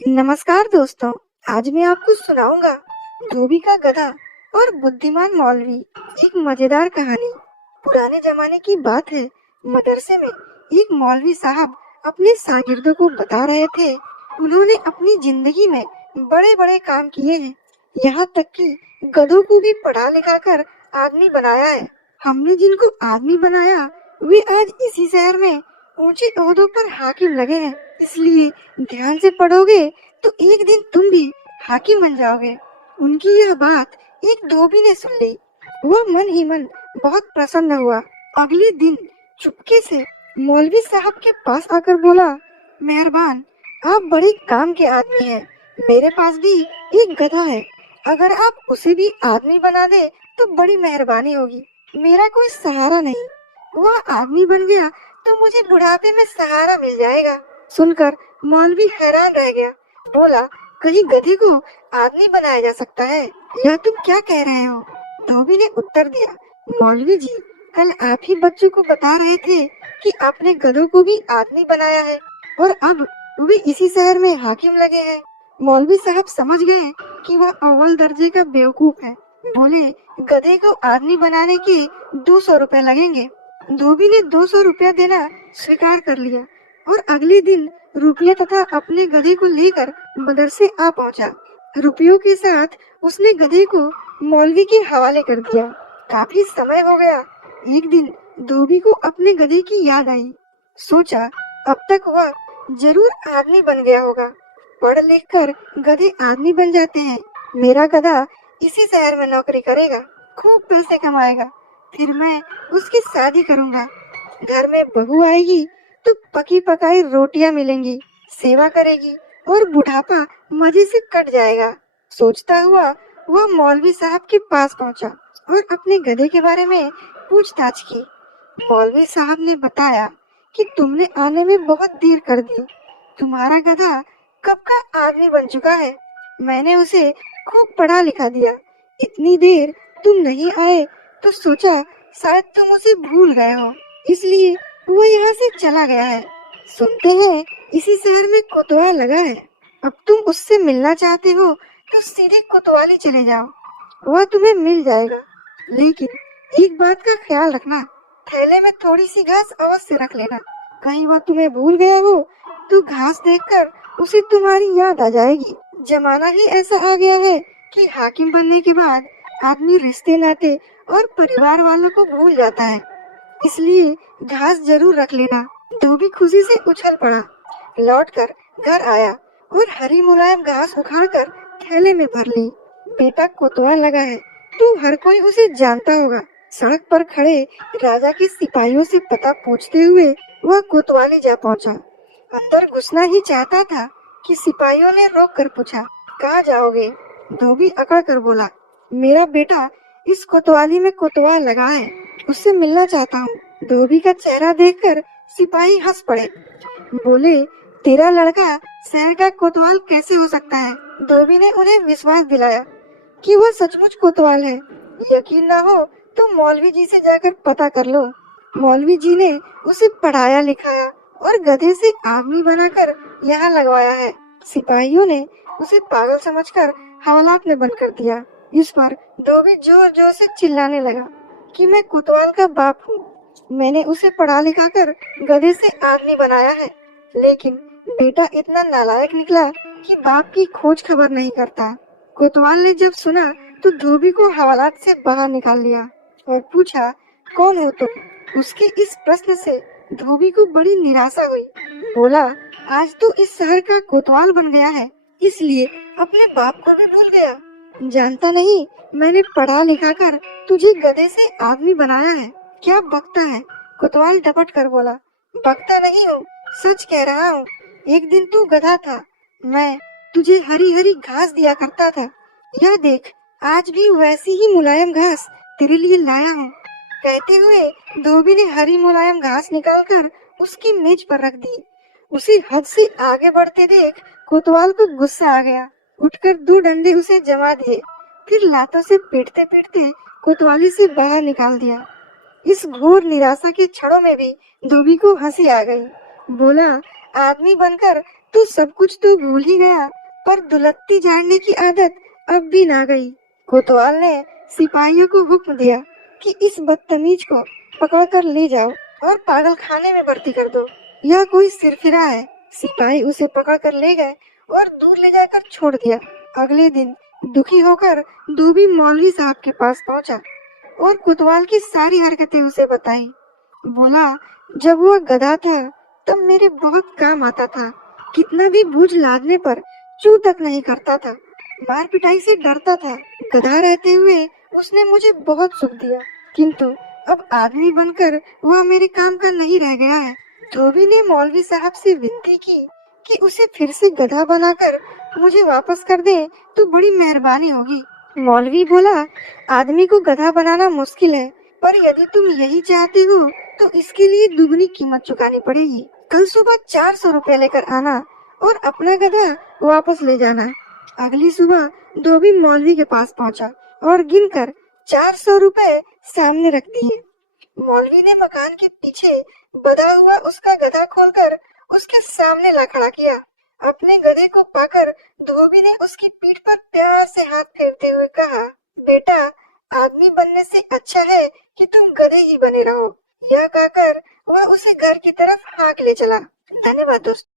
नमस्कार दोस्तों। आज मैं आपको सुनाऊंगा धोबी का गधा और बुद्धिमान मौलवी। एक मजेदार कहानी। पुराने जमाने की बात है। मदरसे में एक मौलवी साहब अपने शागिर्दों को बता रहे थे। उन्होंने अपनी जिंदगी में बड़े बड़े काम किए हैं, यहाँ तक कि गधों को भी पढ़ा लिखा कर आदमी बनाया है। हमने जिनको आदमी बनाया वे आज इसी शहर में ऊंचे ओहदों पर हाकिम लगे हैं। इसलिए ध्यान से पढ़ोगे तो एक दिन तुम भी हाकिम बन जाओगे। उनकी यह बात एक धोबी ने सुन ली। वह मन ही मन बहुत प्रसन्न हुआ। अगले दिन चुपके से मौलवी साहब के पास आकर बोला, मेहरबान, आप बड़े काम के आदमी हैं। मेरे पास भी एक गधा है। अगर आप उसे भी आदमी बना दे तो बड़ी मेहरबानी होगी। मेरा कोई सहारा नहीं। वह आदमी बन गया तो मुझे बुढ़ापे में सहारा मिल जाएगा। सुनकर मौलवी हैरान रह गया। बोला, कहीं गधे को आदमी बनाया जा सकता है? यह तुम क्या कह रहे हो? धोबी ने उत्तर दिया, मौलवी जी, कल आप ही बच्चों को बता रहे थे कि आपने गधों को भी आदमी बनाया है और अब वे इसी शहर में हाकिम लगे हैं। मौलवी साहब समझ गए कि वह अव्वल दर्जे का बेवकूफ है। बोले, गधे को आदमी बनाने के 200 रुपए लगेंगे। धोबी ने 200 रुपया देना स्वीकार कर लिया और अगले दिन रुपया तथा अपने गधे को लेकर मदरसे आ पहुंचा। रुपयों के साथ उसने गधे को मौलवी के हवाले कर दिया। काफी समय हो गया। एक दिन धोबी को अपने गधे की याद आई। सोचा, अब तक वह जरूर आदमी बन गया होगा। पढ़ लिख कर गधे आदमी बन जाते हैं। मेरा गधा इसी शहर में नौकरी करेगा, खूब पैसे कमाएगा। फिर मैं उसकी शादी करूंगा। घर में बहू आएगी तो पकी पकाई रोटियां मिलेंगी, सेवा करेगी और बुढ़ापा मजे से कट जाएगा। सोचता हुआ वह मौलवी साहब के पास पहुंचा और अपने गधे के बारे में पूछताछ की। मौलवी साहब ने बताया कि तुमने आने में बहुत देर कर दी। तुम्हारा गधा कब का आदमी बन चुका है। मैंने उसे खूब पढ़ा लिखा दिया। इतनी देर तुम नहीं आए तो सोचा शायद तुम उसे भूल गए हो, इसलिए वो यहाँ से चला गया है। सुनते हैं इसी शहर में कोतवाल लगा है। अब तुम उससे मिलना चाहते हो तो सीधे कोतवाली चले जाओ, वह तुम्हें मिल जाएगा। लेकिन एक बात का ख्याल रखना, थैले में थोड़ी सी घास अवश्य रख लेना। कहीं वह तुम्हें भूल गया हो तो घास देखकर उसे तुम्हारी याद आ जाएगी। जमाना ही ऐसा आ गया है कि हाकिम बनने के बाद आदमी रिश्ते नाते और परिवार वालों को भूल जाता है, इसलिए घास जरूर रख लेना। धोबी खुशी से उछल पड़ा, लौटकर घर आया और हरी मुलायम घास उखाड़कर थैले में भर ली। बेटा कोतवाल लगा है तो हर कोई उसे जानता होगा। सड़क पर खड़े राजा के सिपाहियों से पता पूछते हुए वह कोतवाली जा पहुंचा। अंदर घुसना ही चाहता था कि सिपाहियों ने रोक कर पूछा, कहाँ जाओगे? धोबी अकड़ कर बोला, मेरा बेटा इस कोतवाली में कोतवाल लगा है, उससे मिलना चाहता हूँ। धोबी का चेहरा देखकर सिपाही हंस पड़े। बोले, तेरा लड़का शहर का कोतवाल कैसे हो सकता है? धोबी ने उन्हें विश्वास दिलाया कि वह सचमुच कोतवाल है। यकीन न हो तो मौलवी जी से जाकर पता कर लो। मौलवी जी ने उसे पढ़ाया लिखाया और गधे से आदमी बनाकर यहाँ लगवाया है। सिपाहियों ने उसे पागल समझकर हवालात में बंद कर दिया। इस पर धोबी जोर जोर से चिल्लाने लगा कि मैं कोतवाल का बाप हूँ। मैंने उसे पढ़ा लिखा कर गधे से आदमी बनाया है। लेकिन बेटा इतना नालायक निकला कि बाप की खोज खबर नहीं करता। कोतवाल ने जब सुना तो धोबी को हवालात से बाहर निकाल लिया और पूछा, कौन हो तुम? उसके इस प्रश्न से धोबी को बड़ी निराशा हुई। बोला, आज तो इस शहर का कोतवाल बन गया है, इसलिए अपने बाप को भी भूल गया। जानता नहीं मैंने पढ़ा लिखा कर तुझे गधे से आदमी बनाया है। क्या बकता है? कोतवाल डपट कर बोला, बकता नहीं हूँ, सच कह रहा हूँ। एक दिन तू गधा था, मैं तुझे हरी हरी घास दिया करता था। यह देख, आज भी वैसी ही मुलायम घास तेरे लिए लाया हूँ। कहते हुए धोबी ने हरी मुलायम घास निकालकर उसकी मेज पर रख दी। उसे हद से आगे बढ़ते देख कोतवाल को गुस्सा आ गया। उठकर 2 डंडे उसे जमा दिए, फिर लातों से पीटते पीटते कोतवाली से बाहर निकाल दिया। इस घोर निराशा के क्षणों में भी धोबी को हंसी आ गई। बोला, आदमी बनकर तो सब कुछ तो भूल ही गया, पर दुलत्ती झाड़ने की आदत अब भी ना गई। कोतवाल ने सिपाहियों को हुक्म दिया कि इस बदतमीज को पकड़ कर ले जाओ और पागल खाने में भर्ती कर दो। यह कोई सिरफिरा है। सिपाही उसे पकड़ कर ले गए और दूर ले जाकर छोड़ दिया। अगले दिन दुखी होकर धोबी मौलवी साहब के पास पहुंचा और कोतवाल की सारी हरकतें उसे बताई। बोला, जब वह गधा था तब मेरे बहुत काम आता था। कितना भी बोझ लादने पर चू तक नहीं करता था। मार पिटाई से डरता था। गधा रहते हुए उसने मुझे बहुत सुख दिया, किंतु अब आदमी बनकर वह मेरे काम का नहीं रह गया है। धोबी ने मौलवी साहब से विनती की कि उसे फिर से गधा बनाकर मुझे वापस कर दे तो बड़ी मेहरबानी होगी। मौलवी बोला, आदमी को गधा बनाना मुश्किल है, पर यदि तुम यही चाहते हो तो इसके लिए दुगनी कीमत चुकानी पड़ेगी। कल सुबह 400 रुपए लेकर आना और अपना गधा वापस ले जाना। अगली सुबह धोबी मौलवी के पास पहुंचा और गिनकर 400 रुपए सामने रख दिए। मौलवी ने मकान के पीछे बंधा हुआ उसका गधा खोलकर उसके सामने ला खड़ा किया। अपने गधे को पाकर धोबी ने उसकी पीठ पर प्यार से हाथ फेरते हुए कहा, बेटा, आदमी बनने से अच्छा है कि तुम गधे ही बने रहो। यह कहकर वह उसे घर की तरफ हाँक ले चला। धन्यवाद दोस्तों।